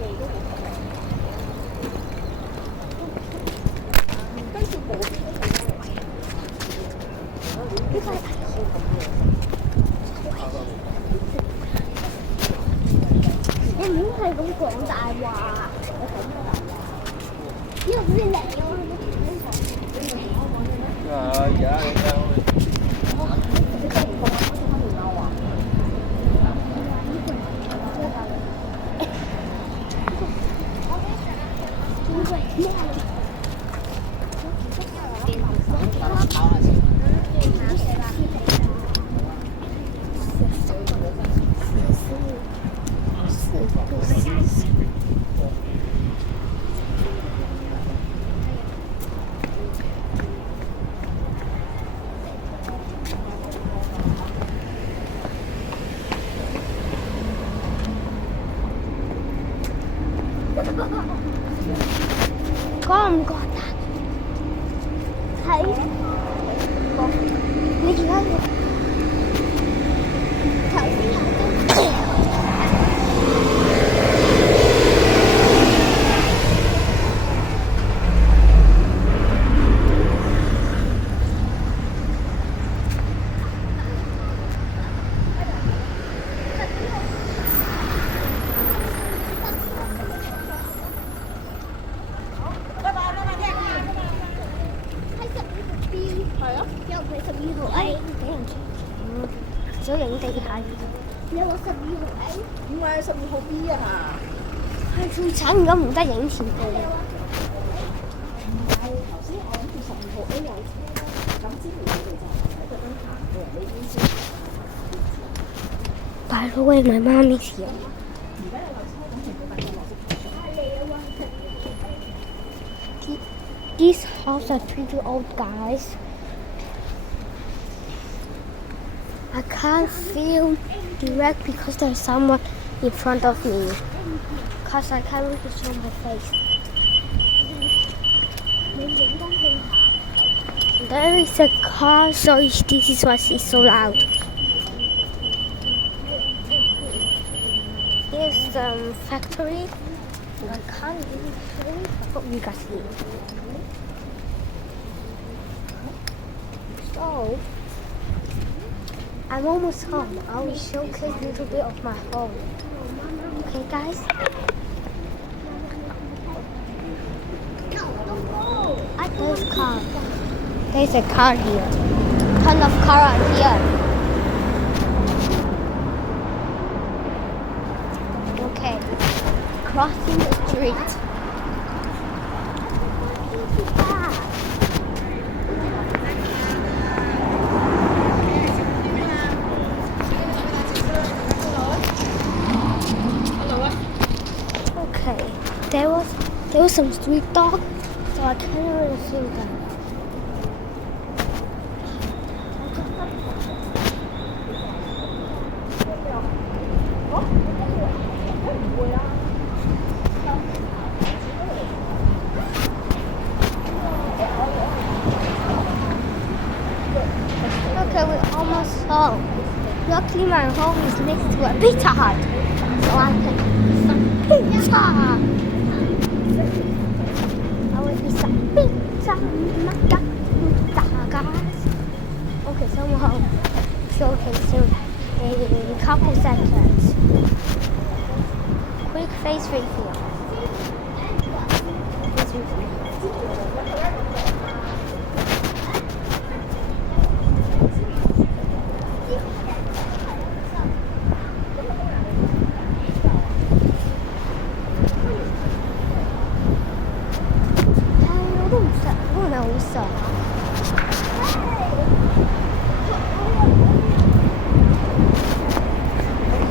你唔好係咁講大話，因為好似你而家你聽。覺唔覺得係你而家頭先有啲想影地下你話12號 A？ 點解12號 B 啊？係最慘，而家唔得影前部。頭先我諗住12號 A 有車，咁之前你哋就唔使特登行過嚟呢邊先。By the way, my mom is here. 而家有車，咁全部大家落色。These houses are pretty old, guys. I can't film direct because there's someone in front of me. Because I can't really show my face. There is a car, so this is why it's so loud. Here's the factory. I can't really show it. I hope you guys see it. So, I'm almost home. I will showcase a little bit of my home. Okay, guys? There's a car. There's a car here. Ton of car are here. Okay. Crossing the street. There was some street dog, so I can't really see them. Okay, we're almost home. Luckily, my home is next to a Pizza Hut, so I can eat some pizza. I will eat some pizza, guys. Okay, so we're home. Showcasing in a couple seconds. Quick face reveal. Face reveal.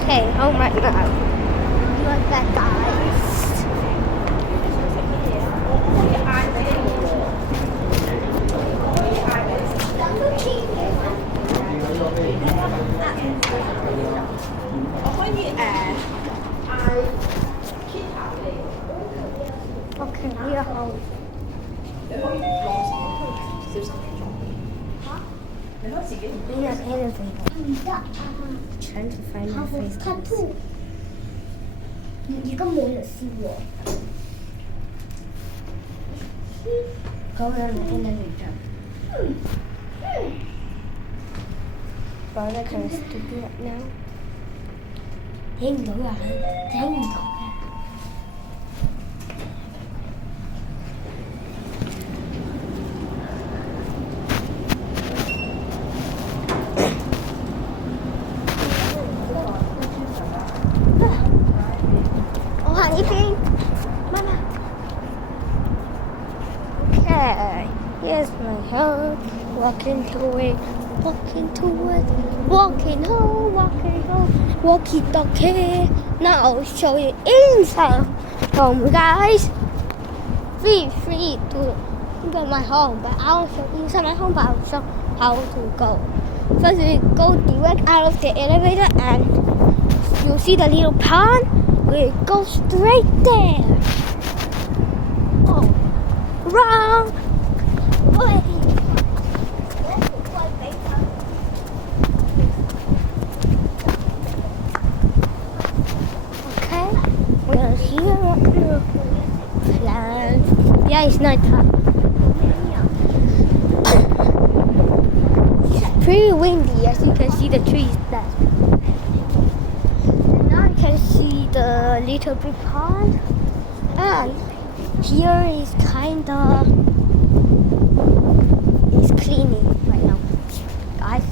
Okay, home right now. You like that, guys? Okay, we are home. In an elevator. Trying to find my face. 你根本就是我。Go around the elevator. But I can stupid right now. Thấy không được à? Thấy không được à? Oh, honey, pink. Mama. Okay, here's my home. Walking to it, walking to it, walking home, walkie talkie. Now I'll show you inside home, guys. Feel free to enter my home, but I'll show inside my home, but I'll show how to go. First, we go direct out of the elevator, and you'll see the little pond. We go straight there. Oh, wrong. Okay, we're here. Plants. Yeah, it's nighttime. It's pretty windy, as you can see the trees there. And now you can see the little big pond. And here is kinda it's cleaning right now, guys.